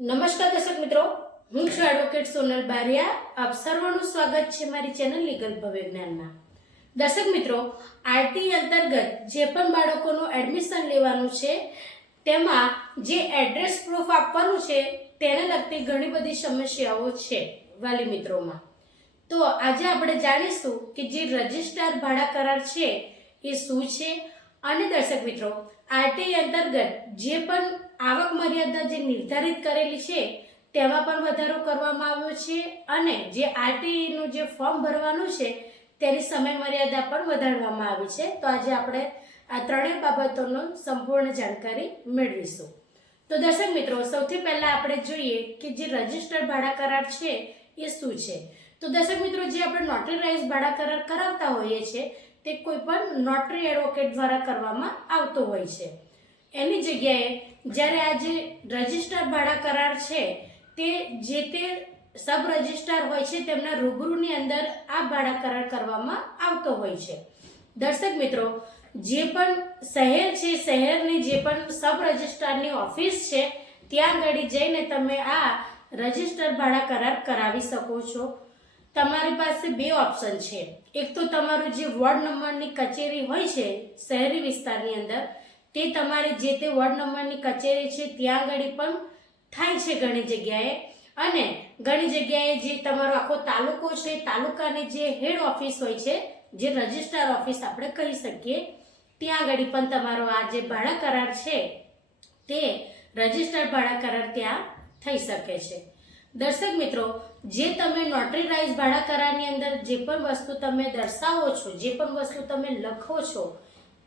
નમસ્કાર દર્શક મિત્રો, હું છું એડવોકેટ સોનલ બારિયા. આપ સર્વનું સ્વાગત છે મારી ચેનલ લીગલ ભવ્ય જ્ઞાનમાં. દર્શક મિત્રો, આરટી અંતર્ગત જે પણ બાળકોનું એડમિશન લેવાનું છે, તેમાં જે એડ્રેસ પ્રૂફ આપવાનું છે, તેને લગતી ઘણી બધી સમસ્યાઓ છે વાલી મિત્રોમાં. તો આજે આપણે જાણીશું કે જે રજિસ્ટર ભાડા કરાર છે, એ શું છે? અને દર્શક મિત્રો આરટી અંતર્ગત જે પણ આવક મર્યાદા જે નિર્ધારિત કરેલી છે, તેમાં પણ વધારો કરવામાં આવ્યો છે અને જે આરટીઈનું જે ફોર્મ ભરવાનું છે, તેની સમય મર્યાદા પણ વધારવામાં આવી છે. તો આજે આપણે આ ત્રણેય બાબતોનો સંપૂર્ણ જાણકારી મેળવીશું. તો દર્શક મિત્રો, સૌથી પહેલાં આપણે જોઈએ કે જે રજીસ્ટર્ડ ભાડા કરાર છે, એ શું છે? તો દર્શક મિત્રો, જે આપણે નોટરીરાઇઝ ભાડા કરાર કરાવતા હોઈએ છીએ તે કોઈ પણ નોટરી એડવોકેટ દ્વારા કરવામાં આવતો હોય છે. એની જગ્યાએ જ્યારે આ જે રજિસ્ટર ભાડા કરાર છે, તે જે તે સબ રજિસ્ટ્રાર હોય છે, તેમના રૂબરૂની અંદર આ ભાડા કરાર કરવામાં આવતો હોય છે. દર્શક મિત્રો, જે પણ શહેર છે, શહેરની જે પણ સબ રજિસ્ટ્રારની ઓફિસ છે, ત્યાં આગળ જઈને તમે આ રજિસ્ટર ભાડા કરાર કરાવી શકો છો. તમારી પાસે બે ઓપ્શન છે. એક તો તમારું જે વોર્ડ નંબરની કચેરી હોય છે, શહેરી વિસ્તારની અંદર, તે તમારી જે તે વોર્ડ નંબરની કચેરી છે, ત્યાં આગળ પણ થાય છે ઘણી જગ્યાએ. અને ઘણી જગ્યાએ જે તમારો આખો તાલુકો છે, તાલુકાની જે હેડ ઓફિસ હોય છે, જે રજિસ્ટ્રાર ઓફિસ આપણે કહી શકીએ, ત્યાં આગળ પણ તમારો આ જે ભાડા કરાર છે, તે રજિસ્ટર ભાડા કરાર ત્યાં થઈ શકે છે. દર્શક મિત્રો, જે તમે નોટરીરાઇઝ ભાડા કરારની અંદર જે પણ વસ્તુ તમે દર્શાવો છો, જે પણ વસ્તુ તમે લખો છો,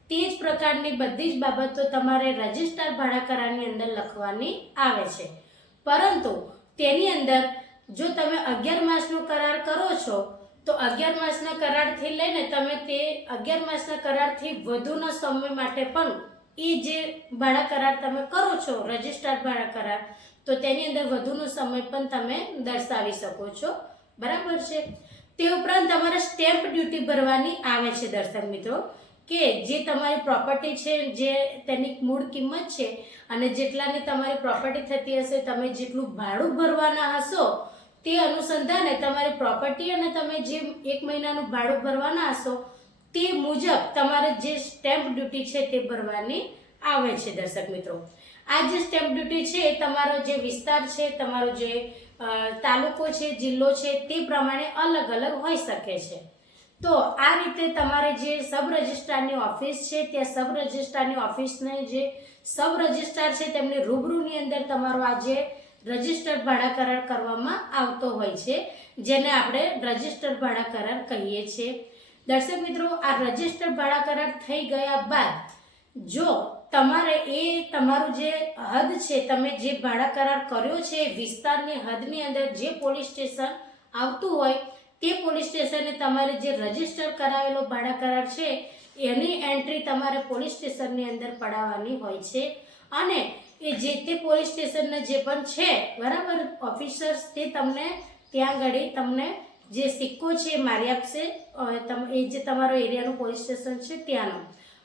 તે જ પ્રકારની બધી જ બાબતો તમારે રજિસ્ટર ભાડા કરારની અંદર લખવાની આવે છે. પરંતુ તેની અંદર જો તમે અગિયાર માસનો કરાર કરો છો, તો અગિયાર માસના કરારથી લઈને તમે તે અગિયાર માસના કરારથી વધુના સમય માટે પણ એ જે ભાડા કરાર તમે કરો છો, રજિસ્ટર ભાડા કરાર તો તેની અંદર વધુનો સમય પણ તમે દર્શાવી શકો છો. બરાબર છે? તે ઉપરાંત તમારે સ્ટેમ્પ ડ્યુટી ભરવાની આવે છે દર્શક મિત્રો, કે જે તમારી પ્રોપર્ટી છે, જે તેની મૂળ કિંમત છે, અને જેટલાની તમારી પ્રોપર્ટી થતી હશે, તમે જેટલું ભાડું ભરવાના હશો, તે અનુસંધાને તમારી પ્રોપર્ટી અને તમે જે એક મહિનાનું ભાડું ભરવાના હશો, તે મુજબ તમારે જે સ્ટેમ્પ ડ્યુટી છે તે ભરવાની આવે છે દર્શક મિત્રો. આ જે સ્ટેમ્પ ડ્યુટી છે એ તમારો જે વિસ્તાર છે, તમારો જે તાલુકો છે, જિલ્લો છે, તે પ્રમાણે અલગ અલગ હોઈ શકે છે. તો આ રીતે તમારે જે સબ રજિસ્ટ્રારની ઓફિસ છે ત્યાં સબ રજિસ્ટ્રારની ઓફિસને જે સબ રજિસ્ટ્રાર છે તેમની રૂબરૂની અંદર તમારો આ જે રજિસ્ટર ભાડા કરાર કરવામાં આવતો હોય છે, જેને આપણે રજિસ્ટર ભાડા કરાર કહીએ છીએ. દર્શક મિત્રો, આ રજિસ્ટર ભાડા કરાર થઈ ગયા બાદ જો તમારે એ તમારું જે હદ છે, તમે જે ભાડા કરાર કર્યો છે, વિસ્તારની હદની અંદર જે પોલીસ સ્ટેશન આવતું હોય, તે પોલીસ સ્ટેશને તમારે જે રજિસ્ટર કરાવેલો ભાડા કરાર છે, એની એન્ટ્રી તમારે પોલીસ સ્ટેશનની અંદર પડાવવાની હોય છે. અને એ જે તે પોલીસ સ્ટેશનના જે પણ છે, બરાબર, ઓફિસર્સ, તે તમને ત્યાં આગળ તમને જે સિક્કો છે એ મારી આપશે એ જે તમારો એરિયાનું પોલીસ સ્ટેશન છે, ત્યાંનો.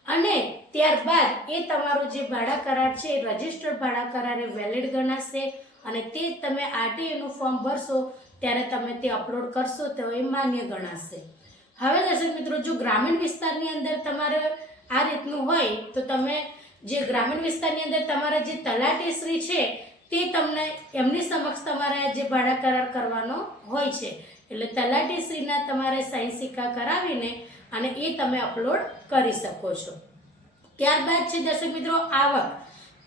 અને ત્યારબાદ એ તમારો જે ભાડા કરાર છે એ રજિસ્ટર્ડ ભાડા કરાર એ વેલિડ ગણાશે અને તે તમે આરટીએનું ફોર્મ ભરશો, ત્યારે તમે તે અપલોડ કરશો, તો એ માન્ય ગણાશે. હવે દર્શક મિત્રો, જો ગ્રામીણ વિસ્તારની અંદર તમારે આ રીતનું હોય, તો તમે જે ગ્રામીણ વિસ્તારની અંદર તમારા જે તલાટીશ્રી છે, તે તમને એમની સમક્ષ તમારે જે ભાડા કરાર કરવાનો હોય છે. એટલે તલાટીશ્રીના તમારે સાઈન સિક્કા કરાવીને અને એ તમે અપલોડ કરી શકો છો. ત્યારબાદ છે દર્શક મિત્રો આવક.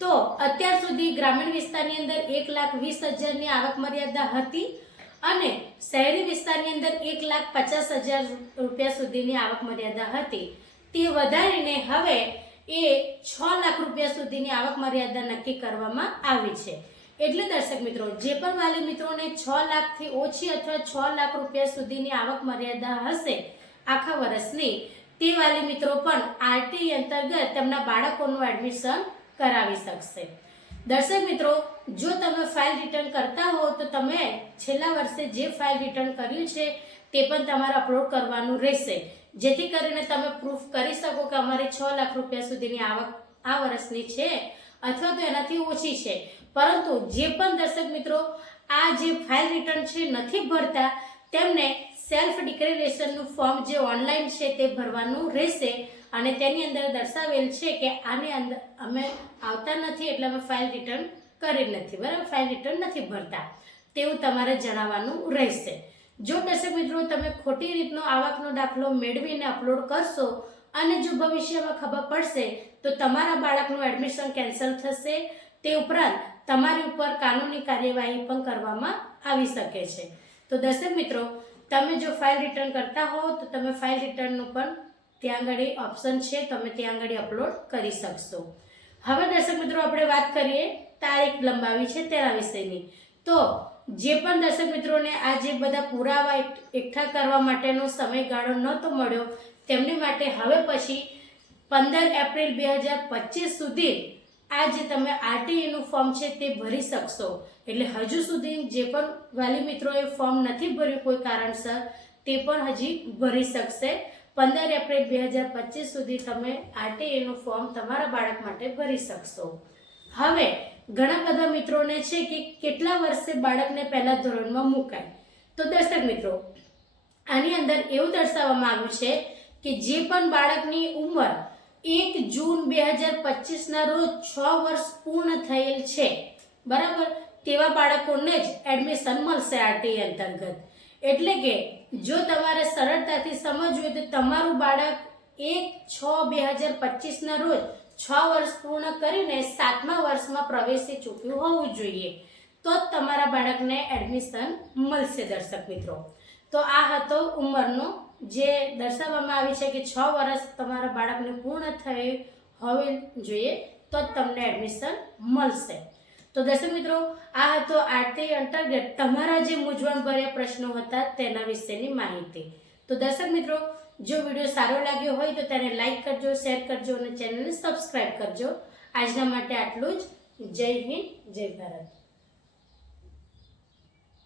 તો અત્યાર સુધી ગ્રામીણ વિસ્તારની અંદર એક લાખ વીસ હજારની આવક મર્યાદા હતી અને શહેરી વિસ્તારની અંદર એક લાખ પચાસ હજાર રૂપિયા સુધીની આવક મર્યાદા હતી. તે વધારીને હવે એ છ લાખ રૂપિયા સુધીની આવક મર્યાદા નક્કી કરવામાં આવી છે. એટલે દર્શક મિત્રો, જે પણ વાલી મિત્રોને છ લાખથી ઓછી અથવા છ લાખ રૂપિયા સુધીની આવક મર્યાદા હશે આખા વર્ષની, તે વાલી મિત્રો પણ આરટી અંતર્ગત તેમના બાળકોનું એડમિશન કરાવી શકશે. દર્શક મિત્રો, જો તમે ફાઇલ રિટર્ન કરતા હો, તો તમે છેલ્લા વર્ષે જે ફાઇલ રિટર્ન કર્યું છે, તે પણ તમારે અપલોડ કરવાનું રહેશે. જેથી કરીને તમે પ્રૂફ કરી શકો કે અમારી છ લાખ રૂપિયા સુધીની આવક આ વર્ષની છે, અથવા તો એનાથી ઓછી છે. પરંતુ જે પણ દર્શક મિત્રો આ જે ફાઇલ રિટર્ન છે નથી ભરતા, તેમને સેલ્ફ ડિક્લેરેશનનું ફોર્મ જે ઓનલાઈન છે તે ભરવાનું રહેશે અને તેની અંદર દર્શાવેલ છે કે આની અંદર અમે આવતા નથી એટલે અમે ફાઇલ રિટર્ન કરી નથી, બરાબર? ફાઇલ રિટર્ન નથી ભરતા. તેવું તમારે જણાવવાનું રહેશે. જો દર્શક મિત્રો તમે ખોટી રીતનો આવકનો દાખલો મેળવીને અપલોડ કરશો અને જો ભવિષ્યમાં ખબર પડશે, તો તમારા બાળકનું એડમિશન કેન્સલ થશે તે ઉપરાંત તમારી ઉપર કાનૂની કાર્યવાહી પણ કરવામાં આવી શકે છે. તો દર્શક મિત્રો, તમે જો ફાઇલ રિટર્ન કરતા હો તો તમે ફાઇલ રિટર્નનું પણ ત્યાં આગળ ઓપ્શન છે, તમે ત્યાં આગળ અપલોડ કરી શકશો. હવે દર્શક મિત્રો, આપણે વાત કરીએ તારીખ લંબાવી છે તેના વિશેની. તો જે પણ દર્શક મિત્રોને આ જે બધા પુરાવા એકઠા કરવા માટેનો સમયગાળો નહોતો મળ્યો, તેમની માટે હવે પછી પંદર એપ્રિલ બે હજાર પચીસ સુધી આ જે તમે આરટીઈનું ફોર્મ છે તે ભરી શકશો. એટલે હજુ સુધી જે પણ વાલી મિત્રોએ ફોર્મ નથી ભર્યું કોઈ કારણસર, તે પણ હજી ભરી શકશે. પંદર એપ્રિલ બે હજાર પચીસ સુધી તમે આરટીઈનું ફોર્મ તમારા બાળક માટે ભરી શકશો. હવે, ઘણા બધા મિત્રોને છે કે કેટલા વર્ષે બાળકને પહેલા ધોરણમાં મુકાય? તો દર્શક મિત્રો, આની અંદર એવું દર્શાવવામાં આવ્યું છે કે જે પણ બાળકની ઉંમર એક જૂન બે હજાર પચીસના રોજ છ વર્ષ પૂર્ણ થયેલ છે. બરાબર? તેવા બાળકોને જ એડમિશન મળશે આરટી અંતર્ગત. એટલે કે જો તમારે સરળતાથી સમજવું તો તમારું બાળક એક છ બે હજાર પચીસના રોજ છ વર્ષ પૂર્ણ કરીને સાતમા વર્ષમાં પ્રવેશી ચૂક્યું હોવું જોઈએ. તો જ તમારા બાળકને એડમિશન મળશે દર્શક મિત્રો. તો આ હતો ઉંમરનો. જે દર્શાવવામાં આવી છે કે છ વર્ષ તમારા બાળકને પૂર્ણ થઈ હોવી જોઈએ, તો જ તમને એડમિશન મળશે. તો દર્શક મિત્રો, આ હતો આરતી અંતર્ગત તમારા જે મૂંઝવણભર્યા પ્રશ્નો હતા તેના વિશેની માહિતી. તો દર્શક મિત્રો, જો વીડિયો સારો લાગ્યો હોય તો તેને લાઇક કરજો, શેર કરજો અને ચેનલને સબસ્ક્રાઈબ કરજો. આજના માટે આટલું જ. જય હિન્દ, જય ભારત.